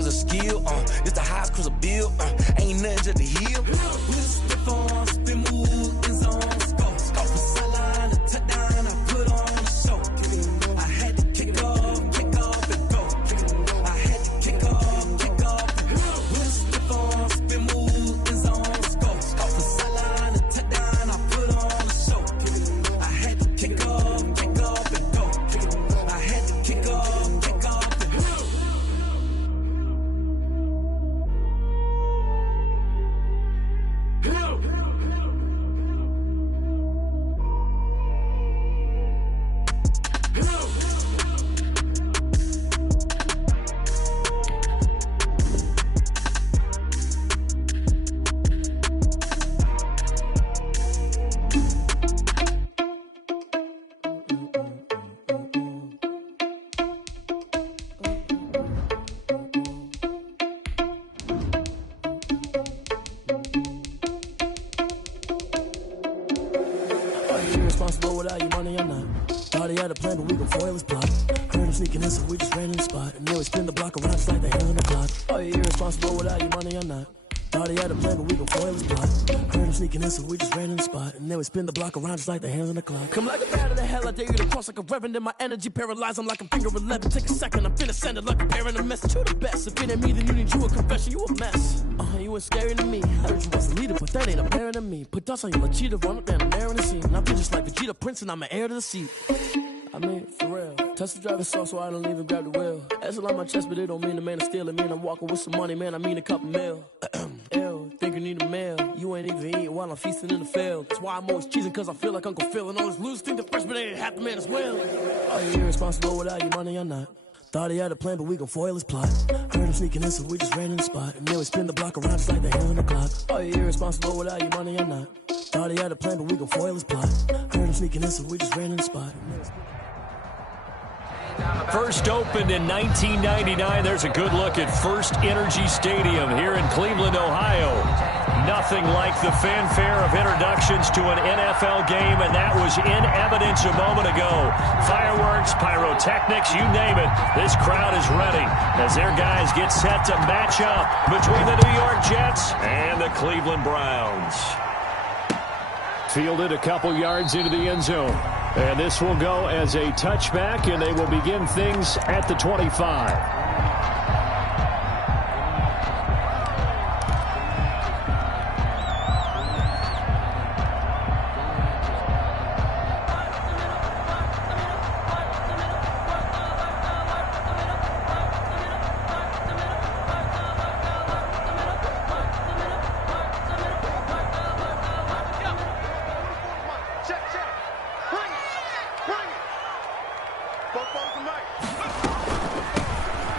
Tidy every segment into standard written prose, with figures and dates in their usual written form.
is a skill. It's the highest cruiser bill. Ain't nothing just to heal. Spit on, spin move, in zone, scope. Scope from sideline to touchdown. I put on a show. I had to kick off and go. I had to kick off and go. Spit on, spin move, in zone, scope. Scope from sideline to touchdown. I put on a show. I had to kick off and go. I had to kick off and go. Irresponsible without your money, I'm not. Thought he had a plan, but we gon' foil his plot. Heard him sneaking in, so we just ran in the spot. And then we spin the block around just like the hands on the clock. Oh, you're irresponsible without your money, I'm not. Thought he had a plan, but we gon' foil his plot. Heard him sneaking in, so we just ran in the spot. And then we spin the block around just like the hands on the clock. Come like a bat of the hell, I dare you to cross like a reverend. In my energy paralyzed, I'm like a finger 11. Take a second, I'm finna send it like a parent a message. You the best, if it ain't me, then you need you a confession. You a mess. You ain't scary to me. I heard you was a leader, but that ain't apparent to me. Put dust on you like Cheetah, run up down the air in the scene. And I feel just like Vegeta Prince, and I'm an heir to the seat. I mean, for real. Touch the driver's soft, so I don't even grab the wheel. That's a lot on my chest, but it don't mean the man is stealing. Mean I'm walking with some money, man. I mean a couple mil. Ew, think you need a meal. You ain't even eating while I'm feasting in the field. That's why I'm always cheesing, cause I feel like Uncle Phil. And all those losers think the freshman ain't half the man as well. Oh, you're irresponsible without your money, I'm not. Thought he had a plan, but we gon' foil his plot. Heard him sneaking in, so we just ran in the spot. And then we spin the block around just like the hands on the clock. Oh, you're irresponsible without your money, I'm not. Thought he had a plan, but we gon' foil his plot. Heard him sneaking in, so we just ran in the spot. First opened in 1999. There's a good look at First Energy Stadium here in Cleveland, Ohio. Nothing like the fanfare of introductions to an NFL game, and that was in evidence a moment ago. Fireworks, pyrotechnics, you name it. This crowd is ready as their guys get set to match up between the New York Jets and the Cleveland Browns. Fielded a couple yards into the end zone. And this will go as a touchback, and they will begin things at the 25.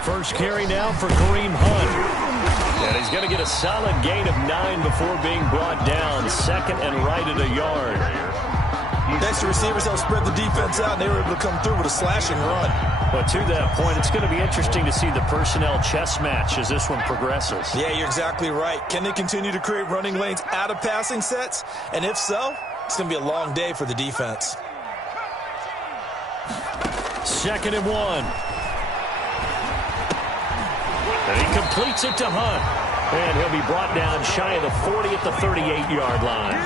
First carry now for Kareem Hunt. And he's going to get a solid gain of 9 before being brought down. Second and right at a yard. Next, the receivers helped spread the defense out, and they were able to come through with a slashing run. But to that point, it's going to be interesting to see the personnel chess match as this one progresses. Yeah, you're exactly right. Can they continue to create running lanes out of passing sets? And if so, it's going to be a long day for the defense. Second and 1. And he completes it to Hunt. And he'll be brought down shy of the 40 at the 38-yard line.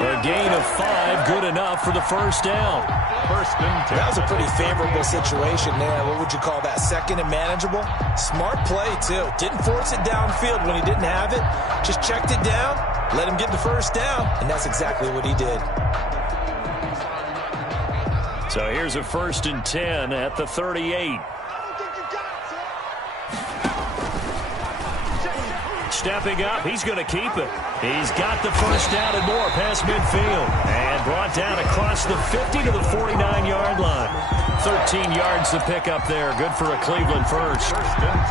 A gain of 5, good enough for the first down. First and 10. That was a pretty favorable situation there. What would you call that? Second and manageable? Smart play, too. Didn't force it downfield when he didn't have it. Just checked it down, let him get the first down, and that's exactly what he did. So here's a first and 10 at the 38. Stepping up, he's going to keep it. He's got the first down and more past midfield. And brought down across the 50 to the 49-yard line. 13 yards to pick up there. Good for a Cleveland first.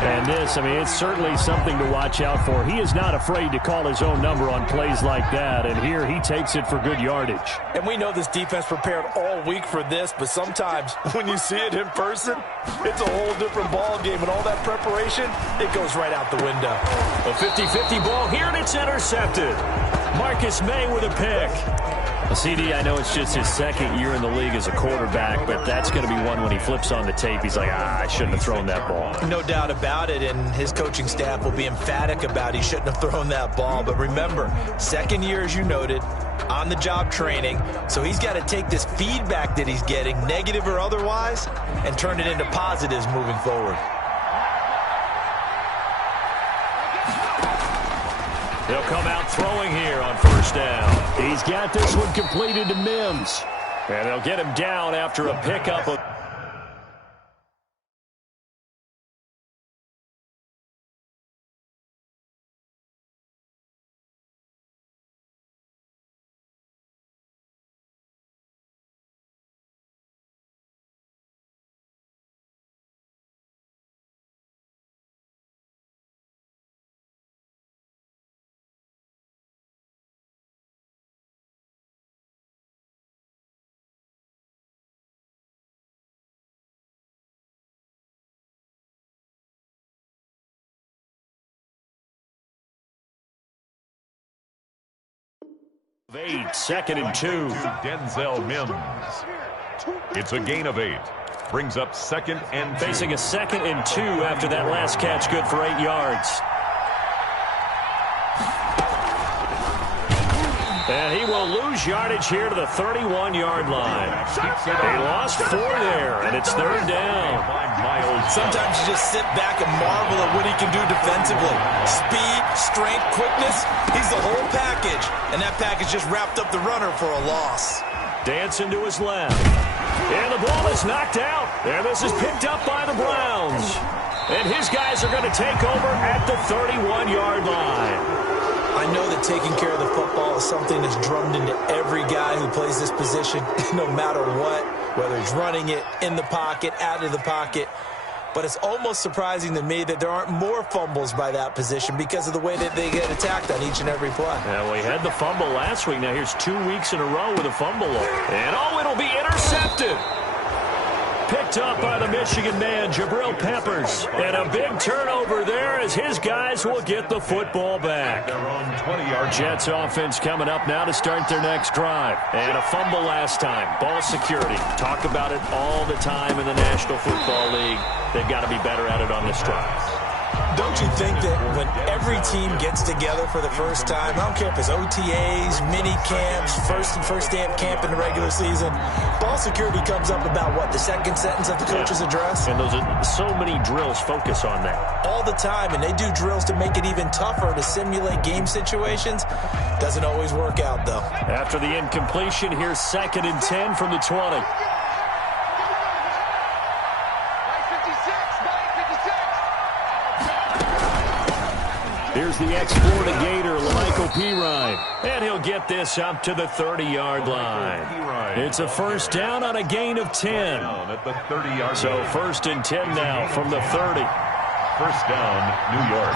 And this, I mean, it's certainly something to watch out for. He is not afraid to call his own number on plays like that. And here he takes it for good yardage. And we know this defense prepared all week for this, but sometimes when you see it in person, it's a whole different ball game. And all that preparation, it goes right out the window. A 50-50 ball here, and it's intercepted. Marcus May with a pick. Well, CD, I know it's just his second year in the league as a quarterback, but that's going to be one when he flips on the tape. He's like, I shouldn't have thrown that ball. No doubt about it, and his coaching staff will be emphatic about he shouldn't have thrown that ball. But remember, second year, as you noted, on-the-job training, so he's got to take this feedback that he's getting, negative or otherwise, and turn it into positives moving forward. He'll come out throwing here on first down. He's got this one completed to Mims. And they'll get him down after a pickup of... Eight, 2nd and 2. Denzel Mims. It's a gain of 8. Brings up 2nd and 2. Facing a 2nd and 2 after that last catch, good for 8 yards. And he will lose yardage here to the 31-yard line. He lost 4 there, and it's 3rd down. Sometimes you just sit back and marvel at what he can do defensively. Speed, strength, quickness, he's the whole package. And that package just wrapped up the runner for a loss. Dancing to his left. And the ball is knocked out. And this is picked up by the Browns. And his guys are going to take over at the 31-yard line. I know that taking care of the football is something that's drummed into every guy who plays this position, no matter what, whether he's running it, in the pocket, out of the pocket. But it's almost surprising to me that there aren't more fumbles by that position because of the way that they get attacked on each and every play. Yeah, well, he had the fumble last week. Now here's 2 weeks in a row with a fumble. And, oh, it'll be intercepted. Picked up by the Michigan man, Jabril Peppers. And a big turnover there as his guys will get the football back. Jets offense coming up now to start their next drive. And a fumble last time. Ball security. Talk about it all the time in the National Football League. They've got to be better at it on this drive. Don't you think that when every team gets together for the first time, I don't care if it's OTAs, mini camps, first day of camp in the regular season, ball security comes up about what, the second sentence of the coach's address? And those are so many drills focus on that. All the time, and they do drills to make it even tougher to simulate game situations. Doesn't always work out, though. After the incompletion, here's 2nd and 10 from the 20. Here's the ex-Florida Gator, Lamichael Pirine. And he'll get this up to the 30-yard line. It's a first down on a gain of 10. So 1st and 10 now from the 30. First down, New York.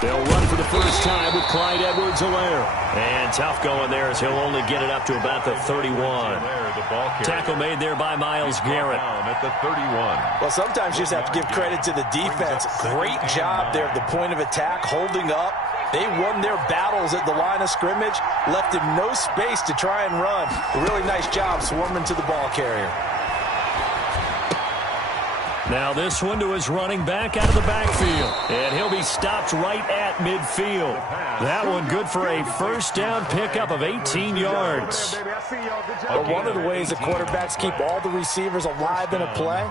They'll run for the first time with Clyde Edwards-Helaire. And tough going there as he'll only get it up to about the 31. Tackle made there by Myles Garrett. At the 31. Well, sometimes you just have to give credit to the defense. Great job there at the point of attack, holding up. They won their battles at the line of scrimmage, left him no space to try and run. A really nice job swarming to the ball carrier. Now this one to his running back out of the backfield. And he'll be stopped right at midfield. That one good for a first down pickup of 18 yards. But one of the ways the quarterbacks keep all the receivers alive in a play,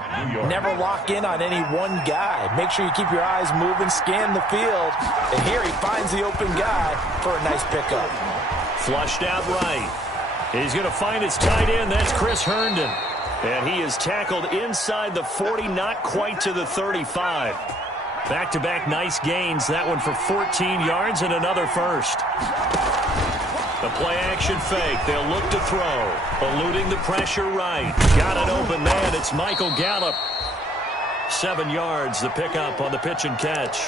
never lock in on any one guy. Make sure you keep your eyes moving, scan the field. And here he finds the open guy for a nice pickup. Flushed out right. He's going to find his tight end. That's Chris Herndon. And he is tackled inside the 40, not quite to the 35. Back-to-back nice gains. That one for 14 yards and another first. The play-action fake. They'll look to throw. Eluding the pressure right. Got an open man. It's Michael Gallup. 7 yards, the pickup on the pitch and catch.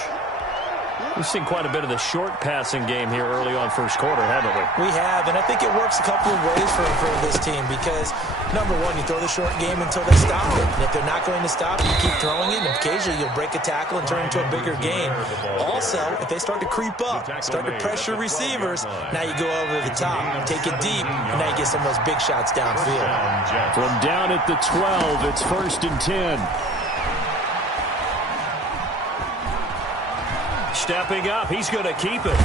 We've seen quite a bit of the short passing game here early on first quarter, haven't we? We have, and I think it works a couple of ways for this team because, number one, you throw the short game until they stop it. And if they're not going to stop it, you keep throwing it, and occasionally you'll break a tackle and turn it into a bigger game. Also, if they start to creep up, start to pressure receivers, now you go over the top, take it deep, and now you get some of those big shots downfield. From down at the 12, it's 1st and 10. Stepping up, he's going to keep it.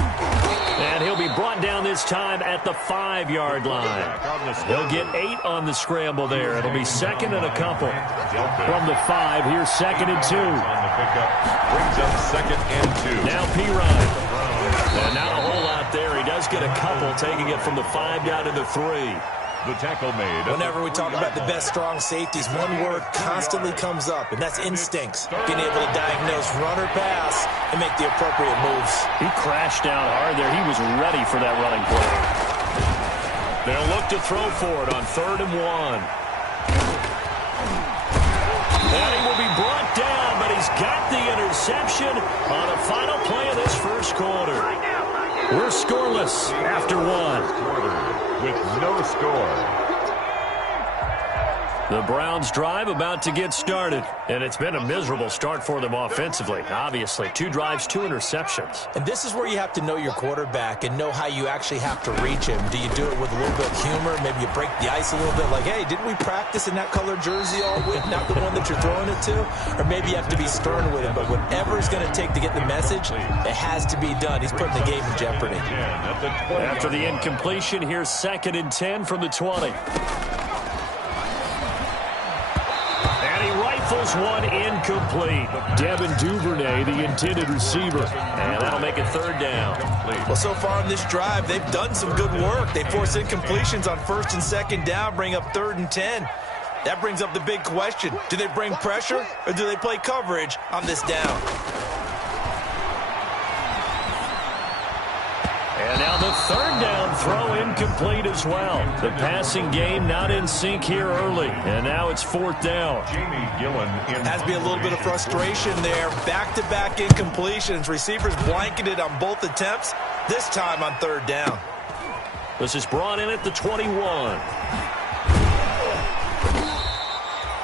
And he'll be brought down this time at the 5-yard line. He'll get 8 on the scramble there. It'll be 2nd and a couple. From the 5, here's 2nd and 2. Brings up 2nd and 2. Now P-Ryan. And not a whole lot there. He does get a couple, taking it from the 5 down to the 3. The tackle made. Whenever we talk about the best strong safeties, one word constantly comes up, and that's instincts. Being able to diagnose run or pass and make the appropriate moves. He crashed down hard there. He was ready for that running play. They'll look to throw for it on 3rd and 1. And he will be brought down, but he's got the interception on the final play of this first quarter. We're scoreless after 1. With no score. The Browns drive about to get started, and it's been a miserable start for them offensively. Obviously, 2 drives, 2 interceptions. And this is where you have to know your quarterback and know how you actually have to reach him. Do you do it with a little bit of humor? Maybe you break the ice a little bit like, hey, didn't we practice in that color jersey all week, not the one that you're throwing it to? Or maybe you have to be stern with him, but whatever it's going to take to get the message, it has to be done. He's putting the game in jeopardy. After the incompletion, here's 2nd and 10 from the 20. Rifles one incomplete. Devin Duvernay, the intended receiver. And that'll make it 3rd down. Well, so far in this drive, they've done some good work. They force incompletions on 1st and 2nd down, bring up 3rd and 10. That brings up the big question. Do they bring pressure or do they play coverage on this down? And now the 3rd down throw incomplete as well. The passing game not in sync here early. And now it's 4th down. Has to be a little bit of frustration there. Back-to-back incompletions. Receivers blanketed on both attempts. This time on 3rd down. This is brought in at the 21.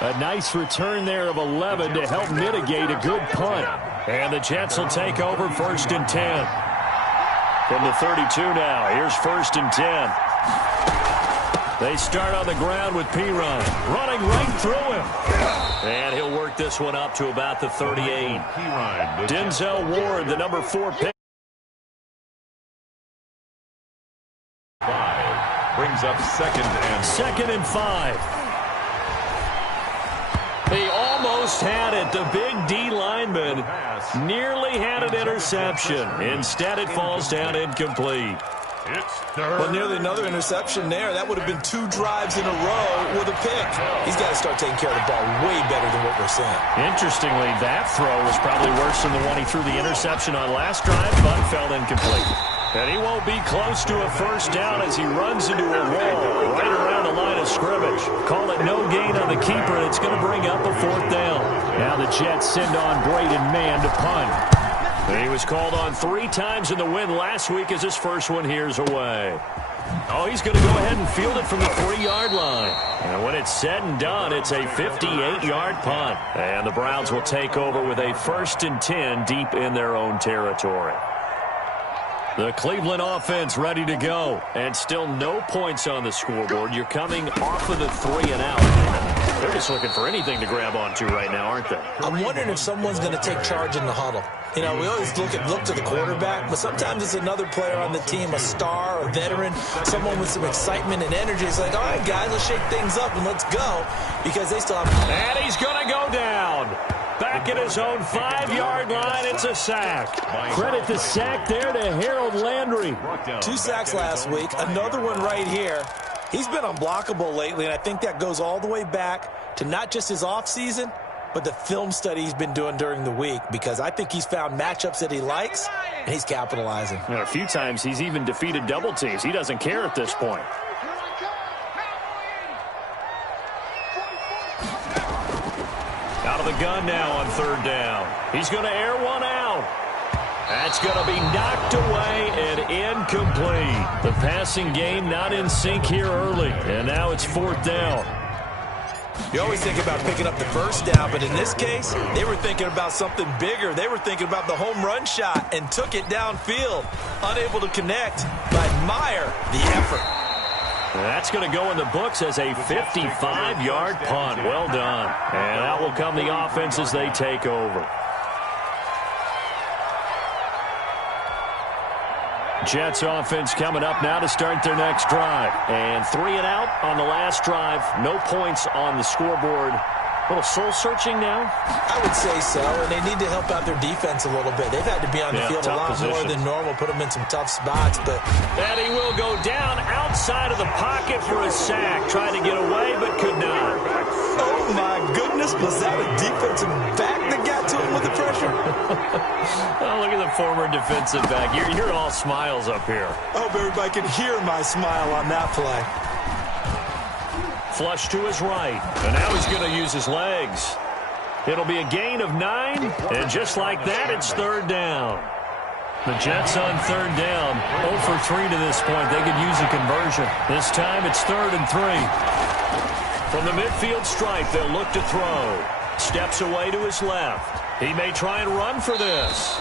A nice return there of 11 to help mitigate a good punt. And the Jets will take over 1st and 10. From the 32 now, here's 1st and 10. They start on the ground with P-Ryan, running right through him. And he'll work this one up to about the 38. Denzel Ward, the number 4 pick. Brings up 2nd and 5. He almost had it. The big D lineman nearly had an interception. Instead, it falls down incomplete. Well, nearly another interception there. That would have been 2 drives in a row with a pick. He's got to start taking care of the ball way better than what we're seeing. Interestingly, that throw was probably worse than the one he threw the interception on last drive, but fell incomplete. And he won't be close to a 1st down as he runs into a wall right around the line of scrimmage. Call it no gain on the keeper, and it's going to bring up a 4th down. Now the Jets send on Braden Mann to punt. And he was called on 3 times in the win last week as his first one here's away. Oh, he's going to go ahead and field it from the 3-yard line. And when it's said and done, it's a 58-yard punt. And the Browns will take over with a 1st and 10 deep in their own territory. The Cleveland offense ready to go. And still no points on the scoreboard. You're coming off of the 3 and out. They're just looking for anything to grab onto right now, aren't they? I'm wondering if someone's going to take charge in the huddle. You know, we always look to the quarterback, but sometimes it's another player on the team, a star, a veteran, someone with some excitement and energy. It's like, all right, guys, let's shake things up and let's go, because they still have... And he's going to go down. Back at his own 5-yard line, it's a sack. Credit the sack there to Harold Landry. 2 sacks last week, another one right here. He's been unblockable lately, and I think that goes all the way back to not just his offseason, but the film study he's been doing during the week, because I think he's found matchups that he likes, and he's capitalizing. And a few times he's even defeated double teams. He doesn't care at this point. Out of the gun now on 3rd down. He's going to air one out. That's going to be knocked away and incomplete. The passing game not in sync here early, and now it's 4th down. You always think about picking up the first down, but in this case, they were thinking about something bigger. They were thinking about the home run shot and took it downfield. Unable to connect, but I admire the effort. That's going to go in the books as a 55-yard punt. Well done. And out will come the offense as they take over. Jets offense coming up now to start their next drive. And 3 and out on the last drive. No points on the scoreboard. A little soul-searching now? I would say so, and they need to help out their defense a little bit. They've had to be on the field a lot more than normal, put them in some tough spots. But and he will go down outside of the pocket for a sack. Tried to get away, but could not. Oh, my goodness. Was that a defensive back that got to him with the pressure? Oh, look at the former defensive back. You're all smiles up here. I hope everybody can hear my smile on that play. Flush to his right, and now he's going to use his legs. It'll be a gain of 9, and just like that, it's 3rd down. The Jets on 3rd down, 0 for 3 to this point. They could use a conversion. This time it's 3rd and 3. From the midfield stripe, they'll look to throw. Steps away to his left. He may try and run for this.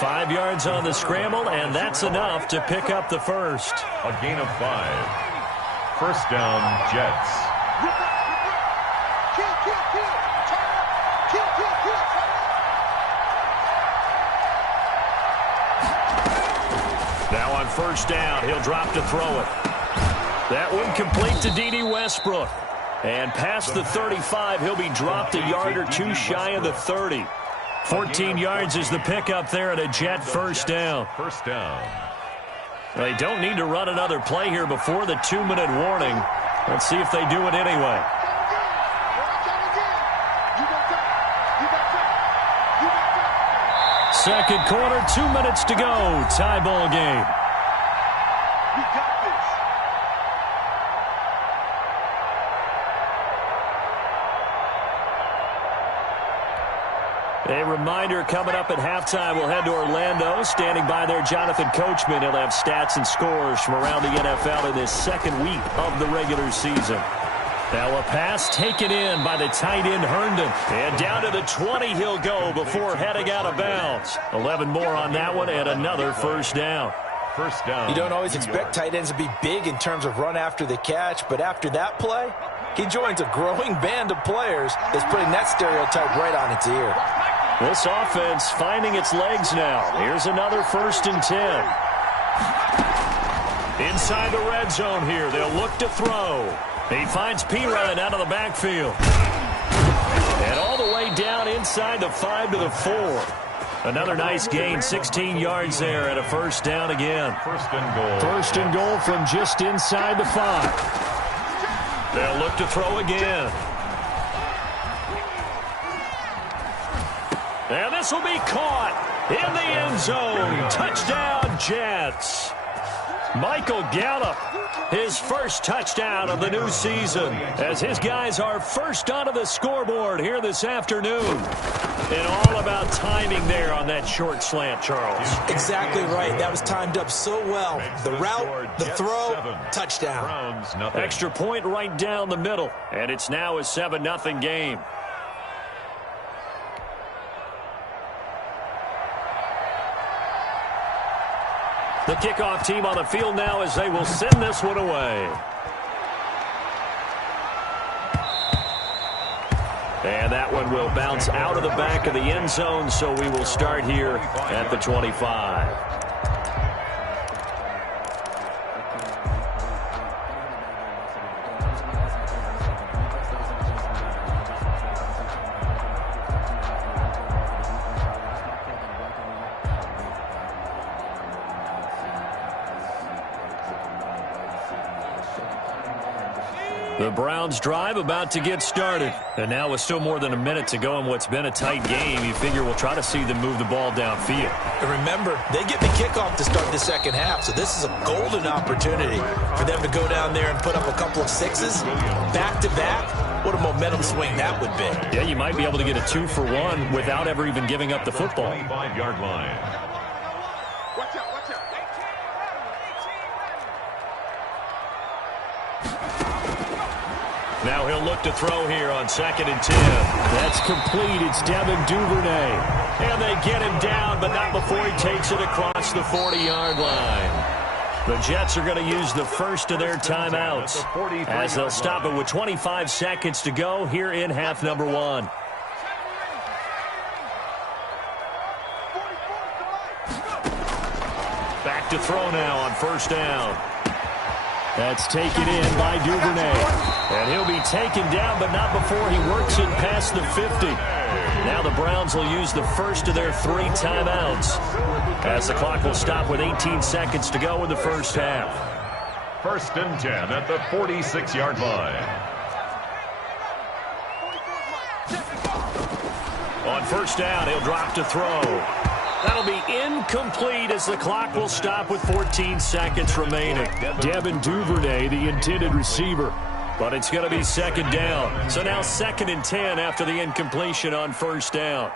5 yards on the scramble, and that's enough to pick up the first. A gain of 5. First down, Jets. Now on 1st down, he'll drop to throw it. That one complete to D.D. Westbrook. And past the 35, he'll be dropped a yard or 2 shy of the 30. 14 yards is the pickup there at a Jet first down. First down. They don't need to run another play here before the 2-minute warning. Let's see if they do it anyway. Second quarter, 2 minutes to go. Tie ball game. A reminder coming up at halftime, we'll head to Orlando. Standing by there, Jonathan Coachman. He'll have stats and scores from around the NFL in this second week of the regular season. Now a pass taken in by the tight end Herndon. And down to the 20 he'll go before heading out of bounds. 11 more on that one and another first down. First down. You don't always expect tight ends to be big in terms of run after the catch, but after that play, he joins a growing band of players that's putting that stereotype right on its ear. This offense finding its legs now. Here's another 1st and 10. Inside the red zone here. They'll look to throw. He finds Perine out of the backfield. And all the way down inside the 5 to the 4. Another nice gain, 16 yards there, and a first down again. First and goal. First and goal from just inside the 5. They'll look to throw again. And this will be caught in the end zone. Touchdown, Jets. Michael Gallup, his first touchdown of the new season, as his guys are first onto the scoreboard here this afternoon. And all about timing there on that short slant, Charles. Exactly right. That was timed up so well. The route, the throw, touchdown. Extra point right down the middle. And it's now a 7-0 game. The kickoff team on the field now as they will send this one away. And that one will bounce out of the back of the end zone, so we will start here at the 25. The Browns drive about to get started. And now with still more than a minute to go in what's been a tight game, you figure we'll try to see them move the ball downfield. And remember, they get the kickoff to start the second half, so this is a golden opportunity for them to go down there and put up a couple of sixes back-to-back. What a momentum swing that would be. Yeah, you might be able to get a 2-for-1 without ever even giving up the football. 25-yard line. Now he'll look to throw here on 2nd and 10. That's complete. It's Devin Duvernay. And they get him down, but not before he takes it across the 40-yard line. The Jets are going to use the first of their timeouts as they'll stop it with 25 seconds to go here in half number 1. Back to throw now on 1st down. That's taken in by Duvernay. And he'll be taken down, but not before he works it past the 50. Now the Browns will use the first of their 3 timeouts as the clock will stop with 18 seconds to go in the first half. 1st and 10 at the 46-yard line. On 1st down, he'll drop to throw. That'll be incomplete as the clock will stop with 14 seconds remaining. Devin Duvernay, the intended receiver. But it's going to be 2nd down. So now 2nd and 10 after the incompletion on 1st down.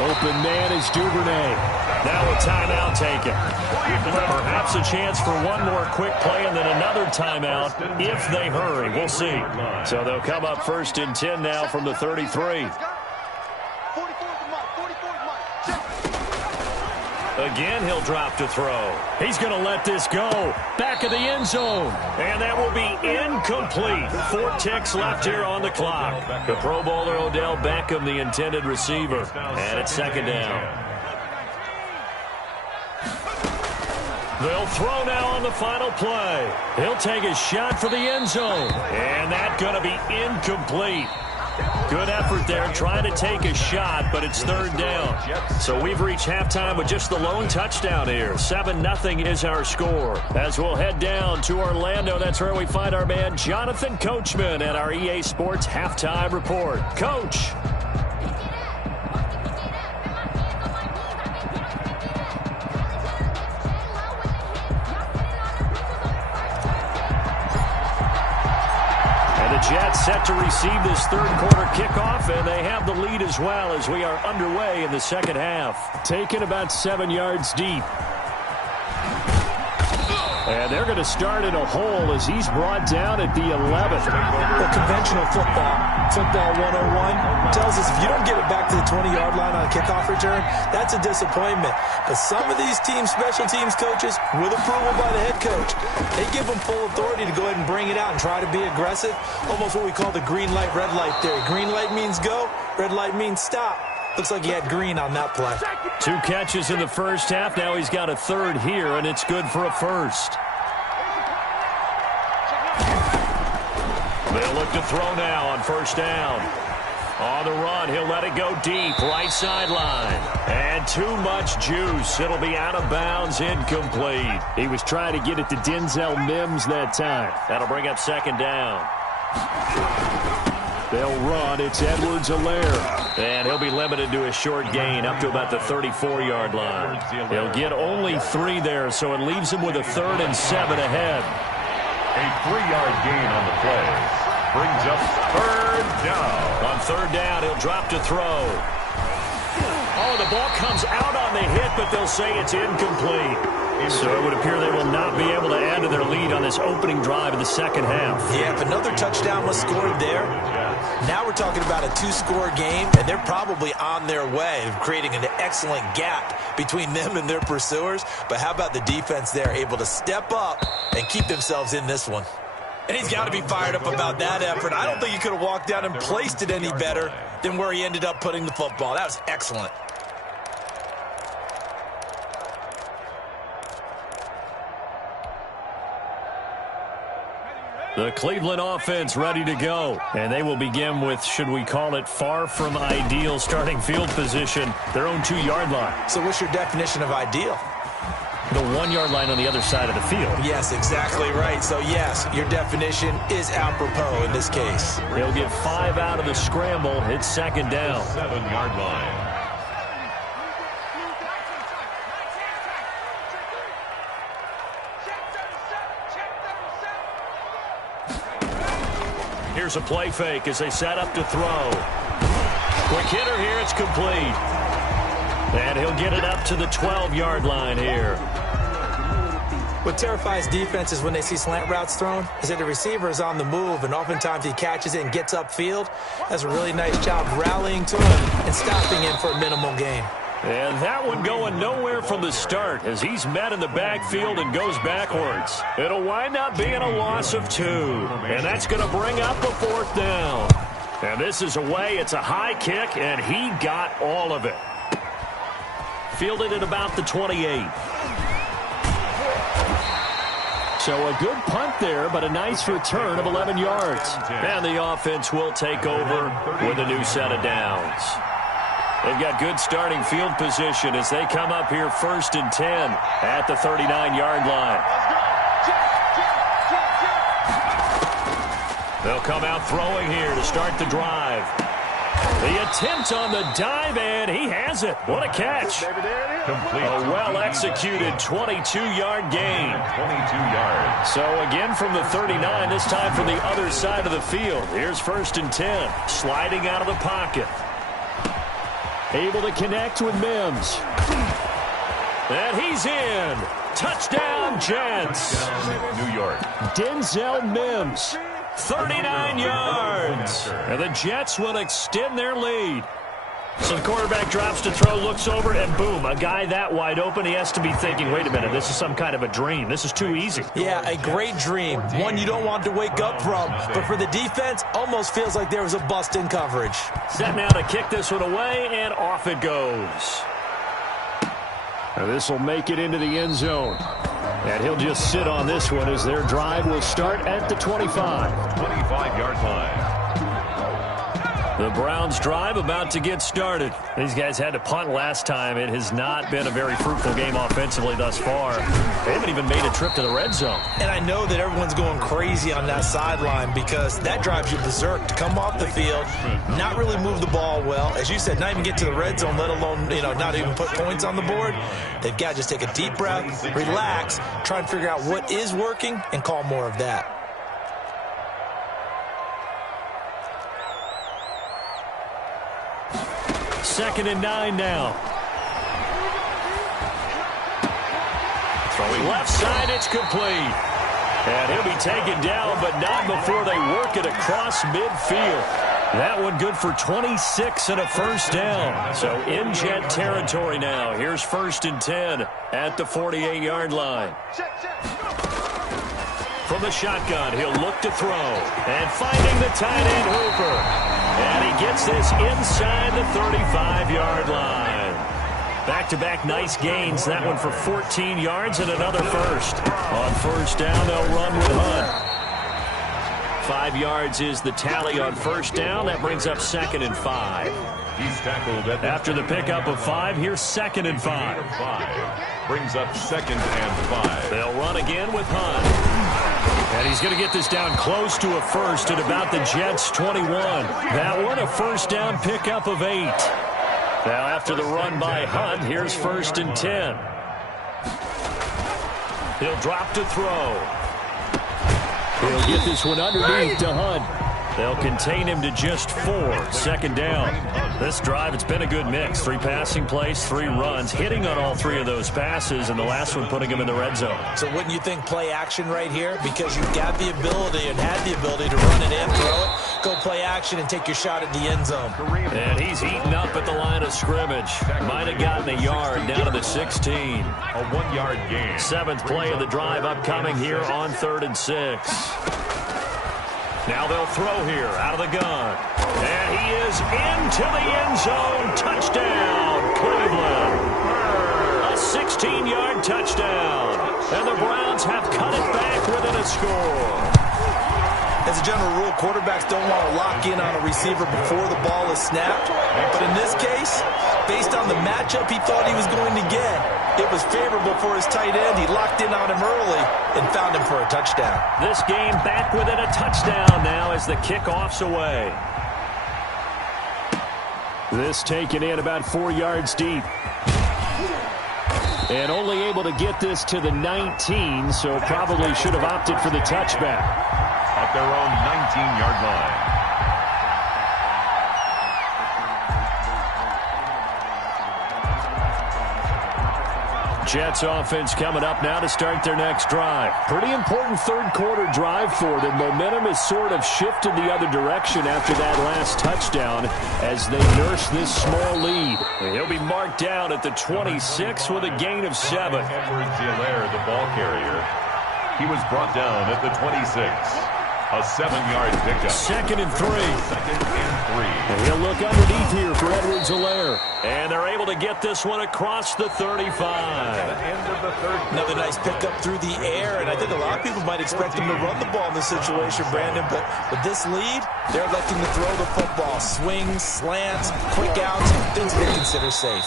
Open man is Duvernay. Now a timeout taken. Perhaps a chance for one more quick play and then another timeout if they hurry. We'll see. So they'll come up 1st and 10 now from the 33. Again, he'll drop to throw. He's going to let this go. Back of the end zone. And that will be incomplete. 4 ticks left here on the clock. The Pro Bowler Odell Beckham, the intended receiver. And it's 2nd down. They'll throw now on the final play. He'll take a shot for the end zone. And that's going to be incomplete. Good effort there trying to take a shot, but it's 3rd down. So we've reached halftime with just the lone touchdown here. 7-0 is our score. As we'll head down to Orlando, that's where we find our man Jonathan Coachman at our EA Sports Halftime Report. Coach. Jets set to receive this 3rd quarter kickoff, and they have the lead as well as we are underway in the 2nd half. Taken about 7 yards deep. And they're going to start in a hole as he's brought down at the 11th. Well, conventional football 101 tells us if you don't get it back to the 20-yard line on a kickoff return, that's a disappointment. But some of these special teams coaches, with approval by the head coach, they give them full authority to go ahead and bring it out and try to be aggressive. Almost what we call the green light, red light theory. Green light means go, red light means stop. Looks like he had green on that play. 2 catches in the first half. Now he's got a 3rd here, and it's good for a 1st. They'll look to throw now on 1st down. On the run, he'll let it go deep, right sideline. And too much juice. It'll be out of bounds, incomplete. He was trying to get it to Denzel Mims that time. That'll bring up 2nd down. They'll run. It's Edwards-Helaire. And he'll be limited to a short gain up to about the 34-yard line. He'll get only 3 there, so it leaves him with a 3rd and 7 ahead. A 3-yard gain on the play. Brings up 3rd down. On 3rd down, he'll drop to throw. Oh, the ball comes out on the hit, but they'll say it's incomplete. So it would appear they will not be able to add to their lead on this opening drive of the 2nd half. Yeah, if another touchdown was scored there, now we're talking about a 2-score game, and they're probably on their way of creating an excellent gap between them and their pursuers. But how about the defense there, able to step up and keep themselves in this one? And he's got to be fired up about that effort. I don't think he could have walked down and placed it any better than where he ended up putting the football. That was excellent. The Cleveland offense ready to go. And they will begin with, should we call it, far from ideal starting field position, their own 2-yard line. So what's your definition of ideal? The 1-yard line on the other side of the field. Yes, exactly right. So, yes, your definition is apropos in this case. He'll get 5 out of the scramble. It's 2nd down. 7-yard line. Here's a play fake as they set up to throw. Quick hitter here. It's complete. And he'll get it up to the 12-yard line here. What terrifies defenses when they see slant routes thrown is that the receiver is on the move, and oftentimes he catches it and gets upfield. Does a really nice job rallying to him and stopping him for a minimal gain. And that one going nowhere from the start as he's met in the backfield and goes backwards. It'll wind up being a loss of 2. And that's going to bring up a 4th down. And this is away. It's a high kick, and he got all of it. Fielded at about the 28. So a good punt there, but a nice return of 11 yards. And the offense will take over with a new set of downs. They've got good starting field position as they come up here 1st and 10 at the 39-yard line. They'll come out throwing here to start the drive. The attempt on the dive, and he has it. What a catch. Complete. A well-executed 22-yard gain. 22 yards. So again from the 39, this time from the other side of the field. Here's 1st and 10, sliding out of the pocket. Able to connect with Mims. And he's in. Touchdown, Jets. New York. Denzel Mims, 39 yards. And the Jets will extend their lead. So the quarterback drops to throw, looks over, and boom, a guy that wide open, he has to be thinking, wait a minute, this is some kind of a dream. This is too easy. Yeah, a great dream. One you don't want to wake up from. But for the defense, almost feels like there was a bust in coverage. Set now to kick this one away, and off it goes. Now this will make it into the end zone. And he'll just sit on this one as their drive will start at the 25. 25-yard line. The Browns drive about to get started. These guys had to punt last time. It has not been a very fruitful game offensively thus far. They haven't even made a trip to the red zone. And I know that everyone's going crazy on that sideline because that drives you berserk to come off the field, not really move the ball well. As you said, not even get to the red zone, let alone, not even put points on the board. They've got to just take a deep breath, relax, try and figure out what is working, and call more of that. Second and 9 now. Throwing left side, it's complete. And he'll be taken down, but not before they work it across midfield. That one good for 26 and a first down. So in Jet territory now. Here's 1st and 10 at the 48-yard line. From the shotgun, he'll look to throw. And finding the tight end Hooper. And he gets this inside the 35-yard line. Back-to-back nice gains. That one for 14 yards and another first. On first down, they'll run with Hunt. 5 yards is the tally on first down. That brings up 2nd and 5. He's tackled at After the pickup of 5, here's 2nd and 5. Brings up 2nd and 5. They'll run again with Hunt. And he's going to get this down close to a first at about the Jets' 21. That one, a first down pickup of 8. Now after the run by Hunt, here's 1st and 10. He'll drop to throw. He'll get this one underneath to Hunt. They'll contain him to just 4. 2nd down. This drive, it's been a good mix. 3 passing plays, 3 runs, hitting on all 3 of those passes, and the last one putting him in the red zone. So wouldn't you think play action right here? Because you've got the ability and had the ability to run it in, throw it, go play action, and take your shot at the end zone. And he's eaten up at the line of scrimmage. Might have gotten a yard down to the 16. A 1-yard gain. 7th play of the drive upcoming here on 3rd and 6. Now they'll throw here out of the gun. And he is into the end zone. Touchdown, Cleveland. A 16-yard touchdown. And the Browns have cut it back within a score. As a general rule, quarterbacks don't want to lock in on a receiver before the ball is snapped. But in this case, based on the matchup he thought he was going to get, it was favorable for his tight end. He locked in on him early and found him for a touchdown. This game back within a touchdown now as the kickoff's away. This taken in about 4 yards deep. And only able to get this to the 19, so probably should have opted for the touchback. At their own 19-yard line. Jets offense coming up now to start their next drive. Pretty important third quarter drive for them. Momentum has sort of shifted the other direction after that last touchdown as they nurse this small lead. He'll be marked down at the 26 with a gain of 7. Edwards-Helaire, the ball carrier. He was brought down at the 26. A 7-yard pickup. 2nd and 3. 2nd and 3. And he'll look underneath here for Edwards-Helaire. And they're able to get this one across the 35. End of the third. Another nice pickup through the air, and I think a lot of people might expect him to run the ball in this situation, Brandon, but with this lead, they're electing to throw the football. Swings, slants, quick outs, things they consider safe.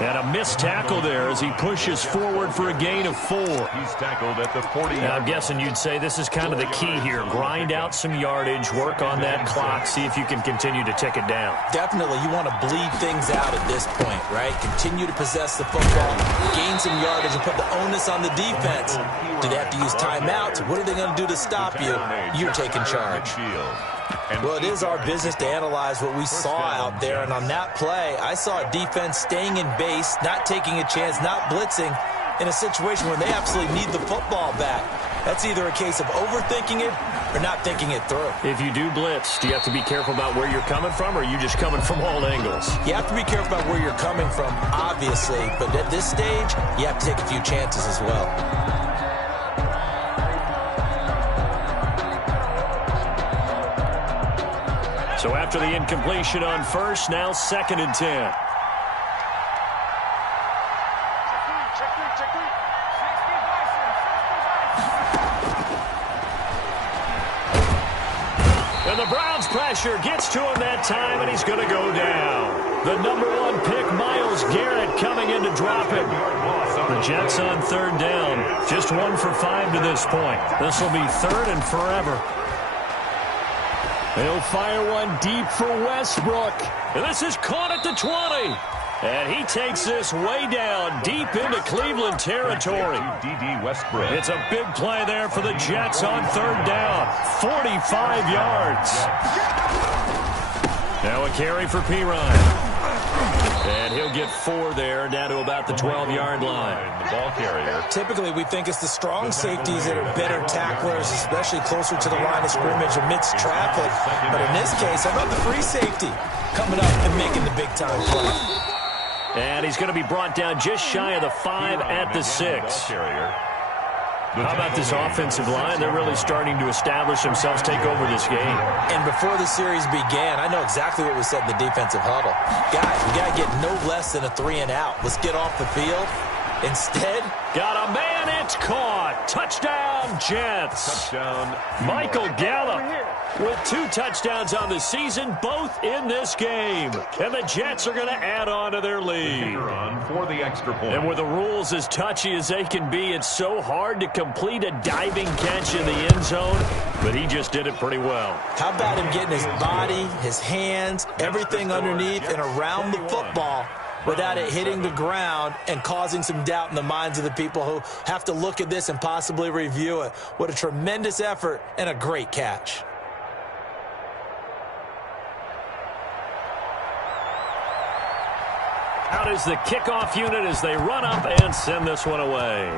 And a missed tackle there as he pushes forward for a gain of 4. He's tackled at the 40. Now, I'm guessing you'd say this is kind of the key here. Grind out some yardage, work on that clock, see if you can continue to tick it down. Definitely, you want to bleed things out at this point, right? Continue to possess the football, gain some yardage, and put the onus on the defense. Do they have to use timeouts? What are they going to do to stop you? You're taking charge. Well, it is our business to analyze what we saw out there, and on that play, I saw a defense staying in base, not taking a chance, not blitzing, in a situation where they absolutely need the football back. That's either a case of overthinking it or not thinking it through. If you do blitz, do you have to be careful about where you're coming from, or are you just coming from all angles? You have to be careful about where you're coming from, obviously, but at this stage, you have to take a few chances as well. So after the incompletion on first, now 2nd and 10. And the Browns pressure gets to him that time, and he's going to go down. The number 1 pick, Myles Garrett, coming in to drop him. The Jets on 3rd down. Just 1 for 5 to this point. This will be 3rd and forever. He'll fire one deep for Westbrook. And this is caught at the 20. And he takes this way down, deep into Cleveland territory. D.D. Westbrook. It's a big play there for the Jets on 3rd down. 45 yards. Now a carry for Pirine. And he'll get 4 there, down to about the 12-yard line. The ball carrier. Typically, we think it's the strong safeties that are better tacklers, especially closer to the line of scrimmage amidst traffic. But in this case, how about the free safety coming up and making the big-time play? And he's going to be brought down just shy of the 5 at the 6. How about this offensive line? They're really starting to establish themselves, take over this game. And before the series began, I know exactly what we said in the defensive huddle. Guys, we got to get no less than a 3 and out. Let's get off the field. Instead, got a man, it's caught. Touchdown, Jets. Touchdown. Michael Gallup with 2 touchdowns on the season, both in this game. And the Jets are going to add on to their lead. For the extra point. And with the rules as touchy as they can be, it's so hard to complete a diving catch in the end zone, but he just did it pretty well. How about him getting his body, his hands, everything underneath and around the football without it hitting the ground and causing some doubt in the minds of the people who have to look at this and possibly review it. What a tremendous effort and a great catch. Out is the kickoff unit as they run up and send this one away.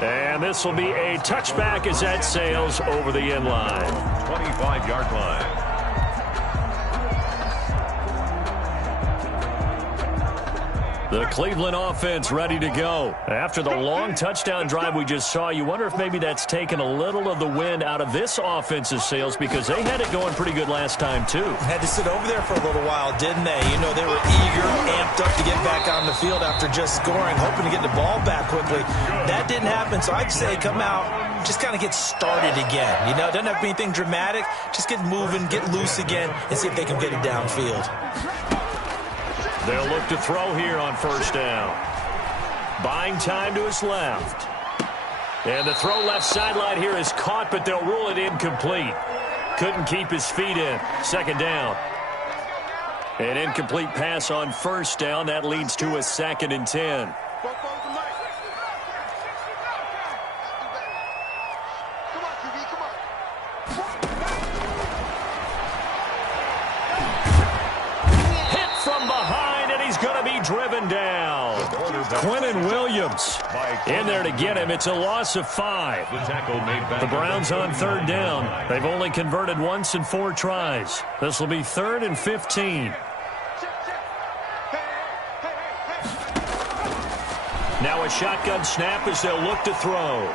And this will be a touchback as that sails over the end line. 25-yard line. The Cleveland offense ready to go. After the long touchdown drive we just saw, you wonder if maybe that's taken a little of the wind out of this offense's sails, because they had it going pretty good last time too. Had to sit over there for a little while, didn't they? You know, they were eager, amped up to get back on the field after just scoring, hoping to get the ball back quickly. That didn't happen, so I'd say come out, just kind of get started again. You know, it doesn't have to be anything dramatic. Just get moving, get loose again, and see if they can get it downfield. They'll look to throw here on 1st down. Buying time to his left. And the throw left sideline here is caught, but they'll rule it incomplete. Couldn't keep his feet in. 2nd down. An incomplete pass on 1st down. That leads to a 2nd and 10. driven down. Quinnen Williams in there to get him. It's a loss of 5. The Browns on 3rd down. They've only converted once in 4 tries. This will be 3rd and 15. Now a shotgun snap as they'll look to throw.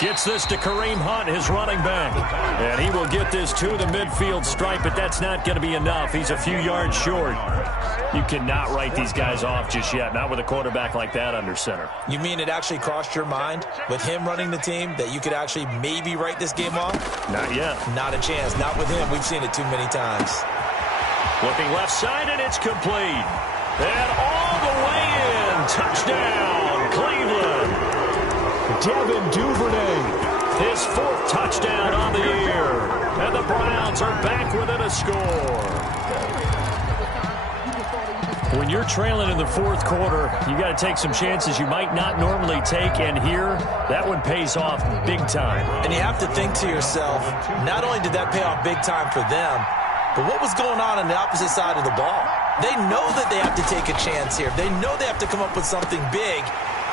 Gets this to Kareem Hunt, his running back. And he will get this to the midfield stripe, but that's not going to be enough. He's a few yards short. You cannot write these guys off just yet, not with a quarterback like that under center. You mean it actually crossed your mind with him running the team that you could actually maybe write this game off? Not yet. Not a chance. Not with him. We've seen it too many times. Looking left side, and it's complete. And all the way in. Touchdown, Cleveland. Devin Duvernay, his 4th touchdown on the year. And the Browns are back within a score. When you're trailing in the 4th quarter, you got to take some chances you might not normally take, and here, that one pays off big time. And you have to think to yourself, not only did that pay off big time for them, but what was going on the opposite side of the ball? They know that they have to take a chance here. They know they have to come up with something big,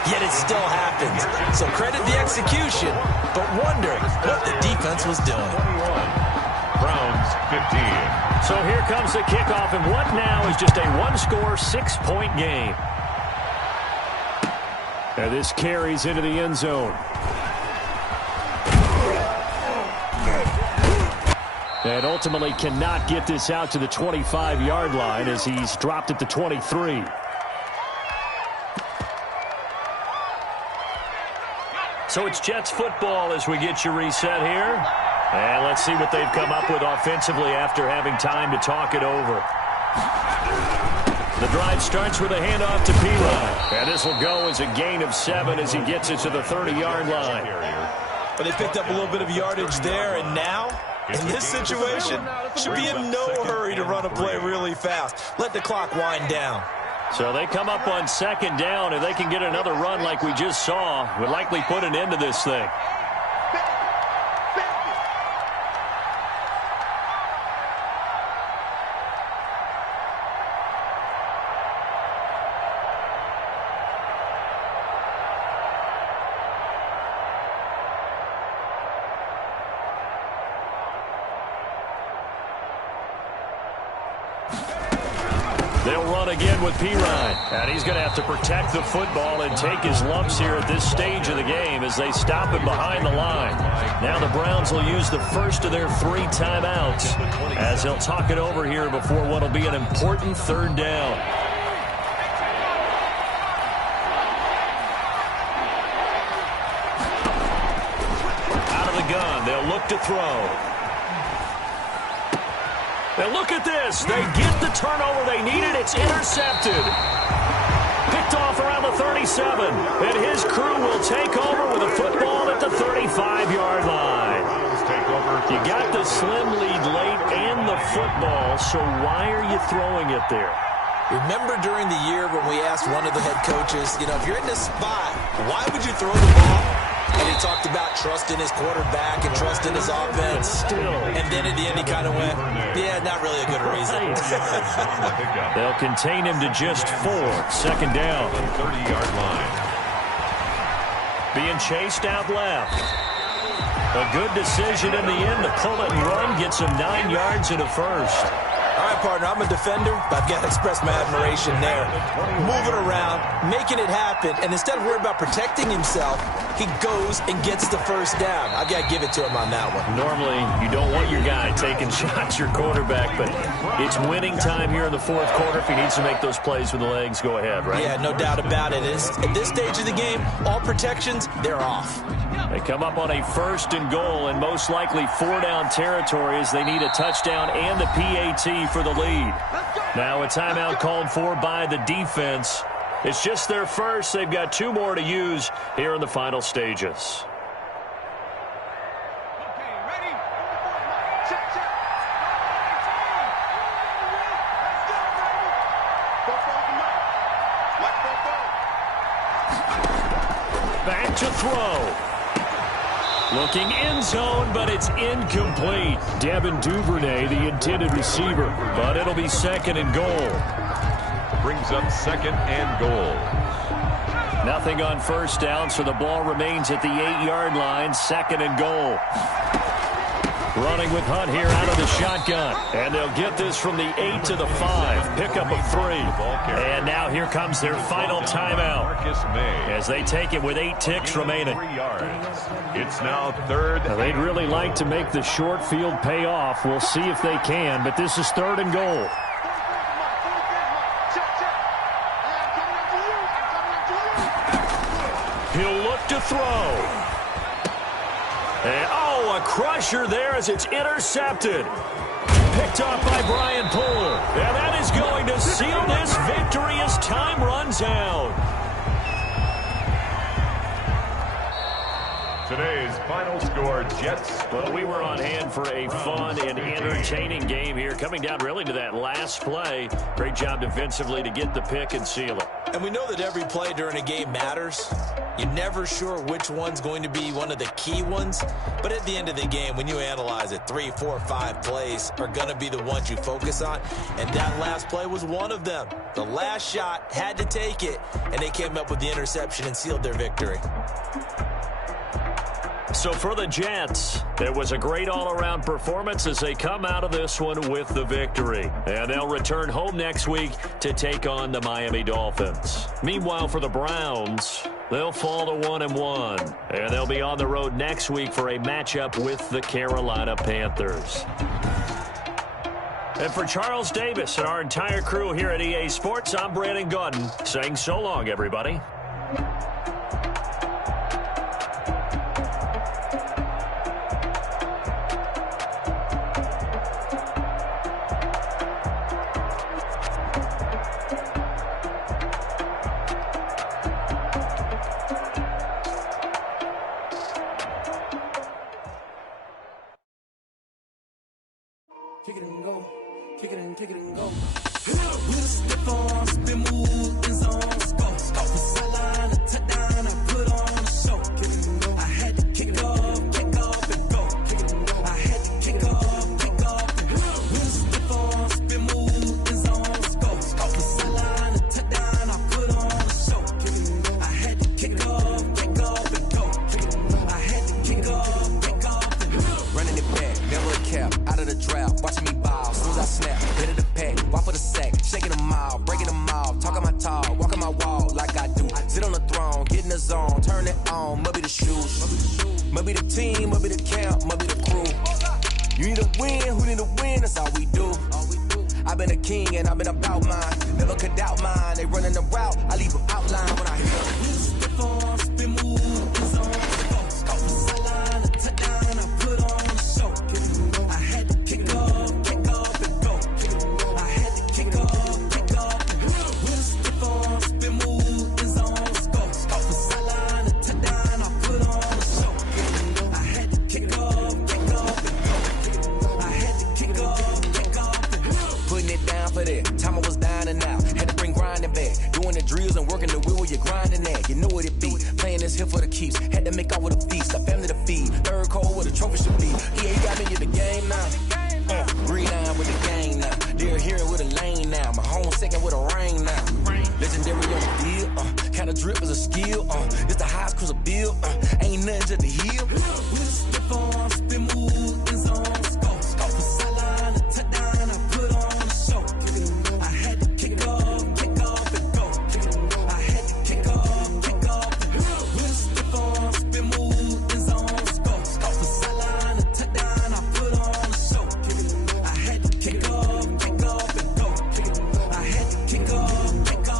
yet it still happens. So credit the execution, but wonder what the defense was doing. Browns 15. So here comes the kickoff, and what now is just a 1-score, 6-point game. And this carries into the end zone. And ultimately cannot get this out to the 25-yard line as he's dropped at the 23. So it's Jets football as we get you reset here. And let's see what they've come up with offensively after having time to talk it over. The drive starts with a handoff to P-Line. And this will go as a gain of 7 as he gets it to the 30-yard line. But they picked up a little bit of yardage there, and now, in this situation, should be in no hurry to run a play really fast. Let the clock wind down. So they come up on 2nd down, and they can get another run like we just saw. Would likely put an end to this thing. They'll run again with P-Ryan. And he's going to have to protect the football and take his lumps here at this stage of the game as they stop him behind the line. Now the Browns will use the first of their 3 timeouts as they'll talk it over here before what will be an important 3rd down. Out of the gun, they'll look to throw. And look at this. They get the turnover they needed. It's intercepted. Picked off around the 37. And his crew will take over with a football at the 35-yard line. You got the slim lead late and the football, so why are you throwing it there? Remember during the year when we asked one of the head coaches, if you're in this spot, why would you throw the ball? And he talked about trusting his quarterback and trusting his offense. And then at the end he kind of went, yeah, not really a good reason. They'll contain him to just 4. 2nd down. 30-yard line. Being chased out left. A good decision in the end to pull it and run. Gets him 9 yards and a first. All right, partner, I'm a defender, but I've got to express my admiration there. Moving around, making it happen, and instead of worrying about protecting himself, he goes and gets the first down. I've got to give it to him on that one. Normally, you don't want your guy taking shots, your quarterback, but it's winning time here in the 4th quarter. If he needs to make those plays with the legs, go ahead, right? Yeah, no doubt about it. At this stage of the game, all protections, they're off. They come up on a 1st and goal, and most likely 4-down territory as they need a touchdown and the PAT for the lead. Now a timeout called for by the defense. It's just their first. They've got 2 more to use here in the final stages. Back to throw. Looking end zone, but it's incomplete. Devin Duvernay, the intended receiver, but it'll be 2nd and goal. brings up 2nd and goal. Nothing on first down, so the ball remains at the 8-yard line. 2nd and goal. Running with Hunt here out of the shotgun. And they'll get this from the 8 to the 5. Pickup of 3. And now here comes their final timeout as they take it with 8 ticks remaining. It's now 3rd. They'd really like to make the short field pay off. We'll see if they can, but this is 3rd and goal. He'll look to throw. And, a crusher there as it's intercepted. Picked off by Brian Poole. And that is going to seal this victory as time runs out. Today's final score, Jets. Well, we were on hand for a fun and entertaining game here. Coming down really to that last play. Great job defensively to get the pick and seal it. And we know that every play during a game matters. You're never sure which one's going to be one of the key ones. But at the end of the game, when you analyze it, 3, 4, 5 plays are going to be the ones you focus on. And that last play was one of them. The last shot had to take it, and they came up with the interception and sealed their victory. So for the Jets, it was a great all-around performance as they come out of this one with the victory. And they'll return home next week to take on the Miami Dolphins. Meanwhile, for the Browns, they'll fall to 1-1. And they'll be on the road next week for a matchup with the Carolina Panthers. And for Charles Davis and our entire crew here at EA Sports, I'm Brandon Gordon saying so long, everybody. Kick it and go. Kick it and go. With a step on, spin move, in zone, scope. Off the sideline, a touchdown, I put on a show. Kick it and go. I had to kick off and go. Kick it and go. I had to kick off and go. With a step on, spin move, in zone, scope. Off the sideline, a touchdown, I put on a show. Kick it and go. I had to kick off and go. Kick it and go. I had to kick off and go. Running it back, never a cap, out of the drought, watching me ball, soon as I snap, hit of the pack, walk for the sack, shaking them all, breaking them off, talking my talk, walking my wall like I do, sit on the throne, get in the zone, turn it on, must be the shoes, must be the team, must be the camp, must be the crew, you need a win, who need a win, that's all we do, I've been a king and I've been about mine, never could doubt mine, they running the route, I leave them outline when I hear them. Step on, spin move, in zone, scope. Off the sideline, a touchdown, I put on a show. Kick it and go. I had to kick off and go. Kick it and go. I had to kick off and go. With a step on, spin move, in zone, scope. Off the sideline, a touchdown, I put on a show. Kick it and go. I had to kick off and go. Kick it and go. I had to kick off and go. Putting it down for that. Time I was down and out. Had to bring grinding back. Doing the drills and working the wheel where you're grinding at. You know what it be. Playing this here for the keeps. Had to make out with a feast. A family to feed. Third cold where the trophy should be. EA got me in the game now. Green line with the gang now. They're here with a lane now. My home second with a rain now. Legendary on the field. Kind of drip is a skill. It's the highest cruiser bill. Ain't nothing to the hill. With a step on, spin move, in zone, scope. Off the sideline, a touchdown, I put on a show. Kick it and go. I had to kick off and go. Kick it and go. I had to kick off and go. With a step on, spin move, in zone, scope. Off the sideline, a touchdown, I put on a show. Kick it and go. I had to kick off and go. Kick it and go. I had to kick off and go.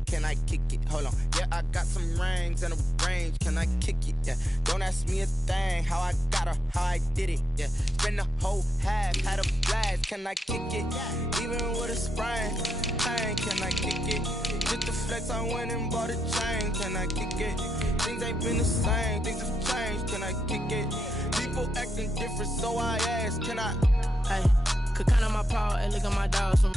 did, can I kick it? Hold on, yeah, I got some rings and a range, can I kick it? Yeah, don't ask me a thing, how I got her, how I did it. Yeah, spend the whole half, had a blast, can I kick it? Even with a sprain, pain, can I kick it? Just the flex, I went and bought a chain, can I kick it? Things ain't been the same, things have changed, can I kick it? People acting different, so I ask, can I? Hey, could count on my power and look at my dogs from.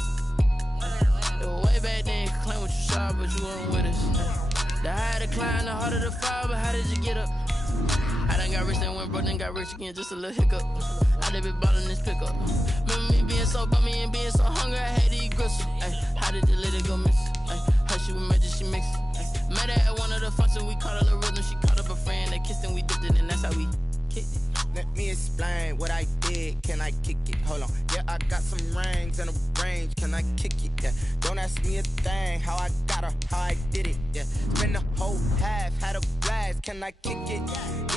It was way back then, could claim what you saw, but you weren't with us. The higher the climb, the harder the fall, but how did you get up? I done got rich, then went broke, then got rich again, just a little hiccup. I done been ballin' this pickup. Remember me being so bummy and being so hungry, I had to eat gristle. Ay, how did the lady go miss? Ay, how she was magic, she mixed. Met her at one of the functions, we caught a little rhythm, she caught up a friend, they kissed and we dipped it, and that's how we kicked it. Let me explain what I did, can I kick it? Hold on, yeah, I got some rings and a range, can I kick it? Yeah, don't ask me a thing, how I got her, how I did it. Yeah, spend the whole half, had a blast, can I kick it?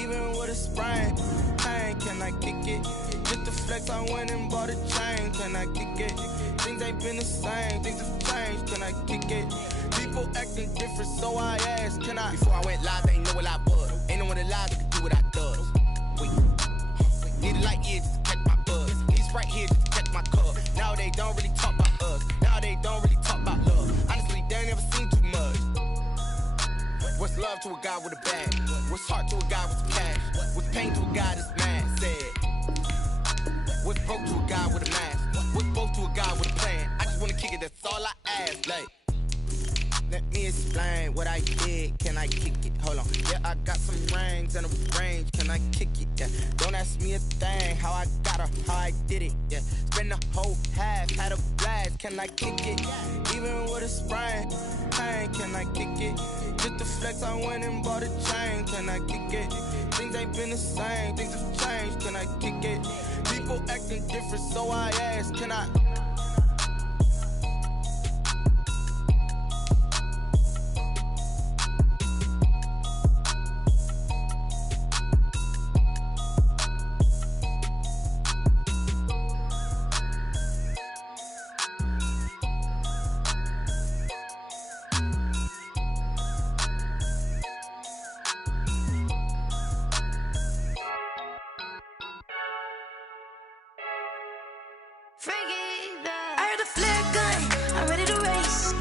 Even with a sprain, pain, can I kick it? Just the flex, I went and bought a chain, can I kick it? Things ain't been the same, things have changed, can I kick it? People acting different, so I asked, can I? Before I went live, they ain't know what I was. Ain't no one alive that could do what I does. Wait. Need a light here just to catch my buzz. He's right here just to catch my cup. Now they don't really talk about us. Now they don't really talk about love. Honestly, they ain't never seen too much. What's love to a guy with a bag? What's heart to a guy with some cash? What's pain to a guy that's mad? Said. What's broke to a guy with a mask? What's both to a guy with a plan? I just wanna kick it, that's all I ask. Like, let me explain what I did, can I kick it? Hold on, yeah, I got some rings and a range, can I kick it? Yeah, don't ask me a thing, how I got her, how I did it. Yeah, spend the whole half, had a blast, can I kick it? Even with a sprain, pain, can I kick it? Just the flex, I went and bought a chain, can I kick it? Things ain't been the same, things have changed, can I kick it? People acting different, so I ask, can I? I heard a flare gun, I'm ready to race.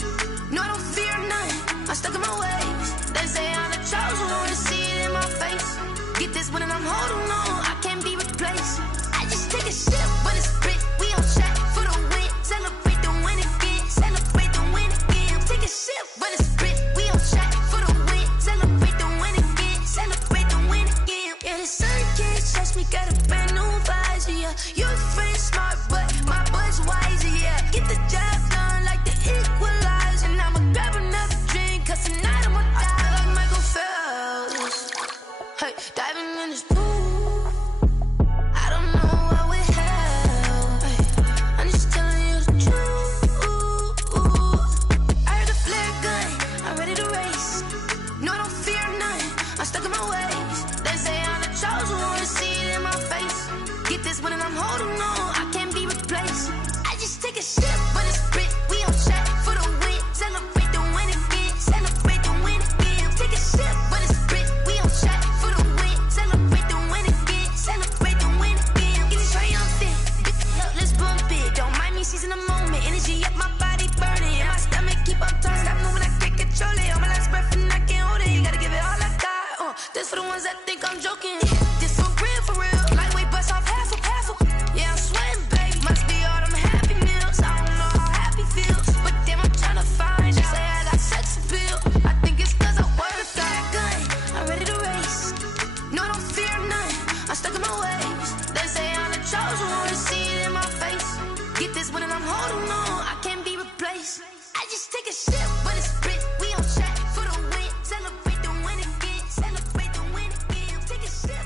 No, I don't fear none, I'm stuck in my ways. They say I'm the chosen one, to see it in my face. Get this one and I'm holding on, I can't be replaced. I just take a sip when it's split, we on shot for the win. Celebrate the win again, celebrate the win again. Take a sip when it's split, we on shot for the win. Celebrate the win again, celebrate the win again. Yeah, the sun can't touch me, got a brand new visor, yeah. Your friend smart, but my boy's wiser, yeah. Get the job done like the equalizer. And I'ma grab another drink, cause tonight I'ma die like Michael Phelps. Hey, diving in this pool, I don't know what we have. Hey, I'm just telling you the truth. I heard a flare gun, I'm ready to race. No, I don't fear none, I'm stuck in my ways. They say I'm the chosen one, to see it in my face. Get this one and I'm holding on, I can't be replaced. I just take a sip when it's split, we on shot for the win. Celebrate the win again, celebrate the win again. Take a sip when it's split, we on shot for the win. Celebrate the win again, celebrate the win again. Get it triumphant, let's bump it. Don't mind me seizing the moment, energy up my body burning. And my stomach keep on turning, stop moving, I can't control it. On my last breath and I can't hold it, you gotta give it all I got. This for the ones that think I'm joking. This for real, lightweight bust off half of. Yeah, I'm sweating, baby. Must be all them happy meals. I don't know how happy feels, but damn, I'm trying to find out. Say I got sex appeal. I think it's cause I wear a flat gun. I'm ready to race. No, I don't fear none, I'm stuck in my ways. They say I'm the chosen one, to see it in my face. Get this one and I'm holding on, I can't be replaced. I just take a sip when it's split, we on shot for the win. Celebrate the win again, celebrate the win again. Take a sip.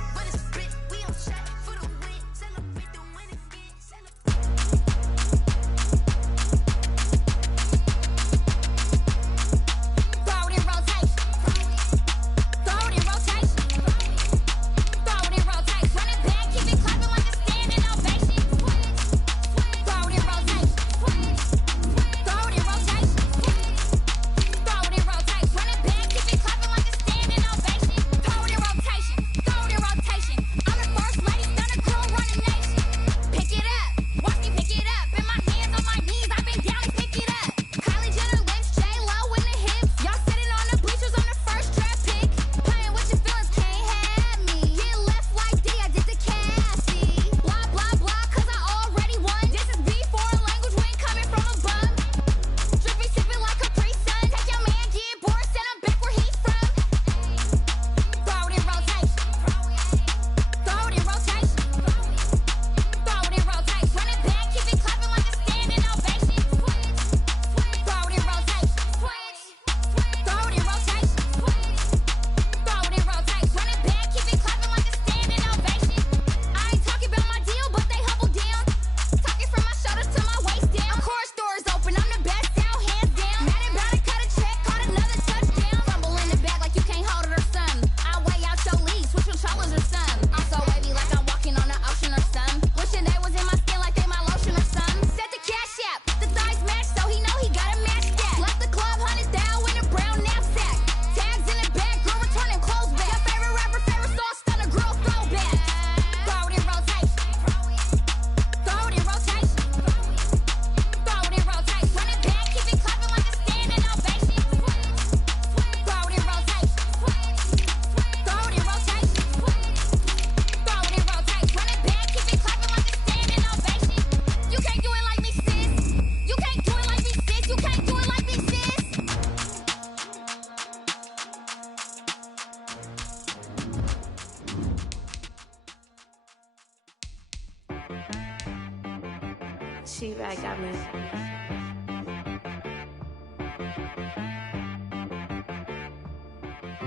JaAg got me.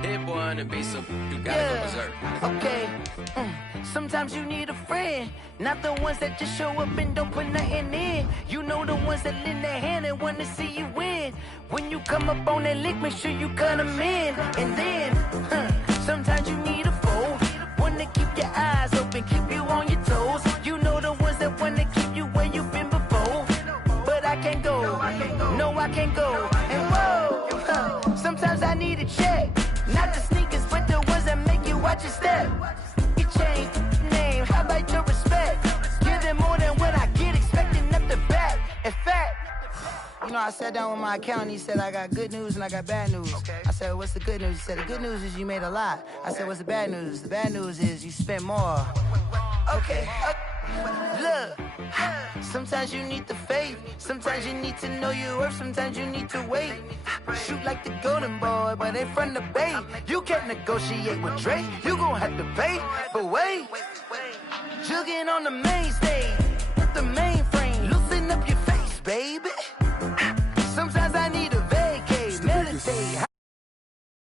Hit boy on the beat, so you gotta go berserk. Okay. Sometimes you need a friend, not the ones that just show up and don't put nothing in. You know the ones that lend their hand and want to see you win. When you come up on that lick, make sure you cut them in. And then, sometimes you need a foe, one to keep your eyes open, keep you on your toes. You know the ones that want to keep you where you've been before. But I can't go, no I can't go. And whoa, sometimes I need a check. Not the sneakers, but the ones that make you watch your step. You change name, how about your respect? Give them more than what I get, expecting up the back. In fact, you know, I sat down with my accountant, he said I got good news and I got bad news. I said, what's the good news? He said, the good news is you made a lot. I said, what's the bad news? The bad news is you spent more. Okay, look, sometimes you need the faith, sometimes you need to know your worth, sometimes you need to wait. Shoot like the golden boy, but in front of the bay. You can't negotiate with Drake, you gon' have to pay. But wait, jugging on the main stage.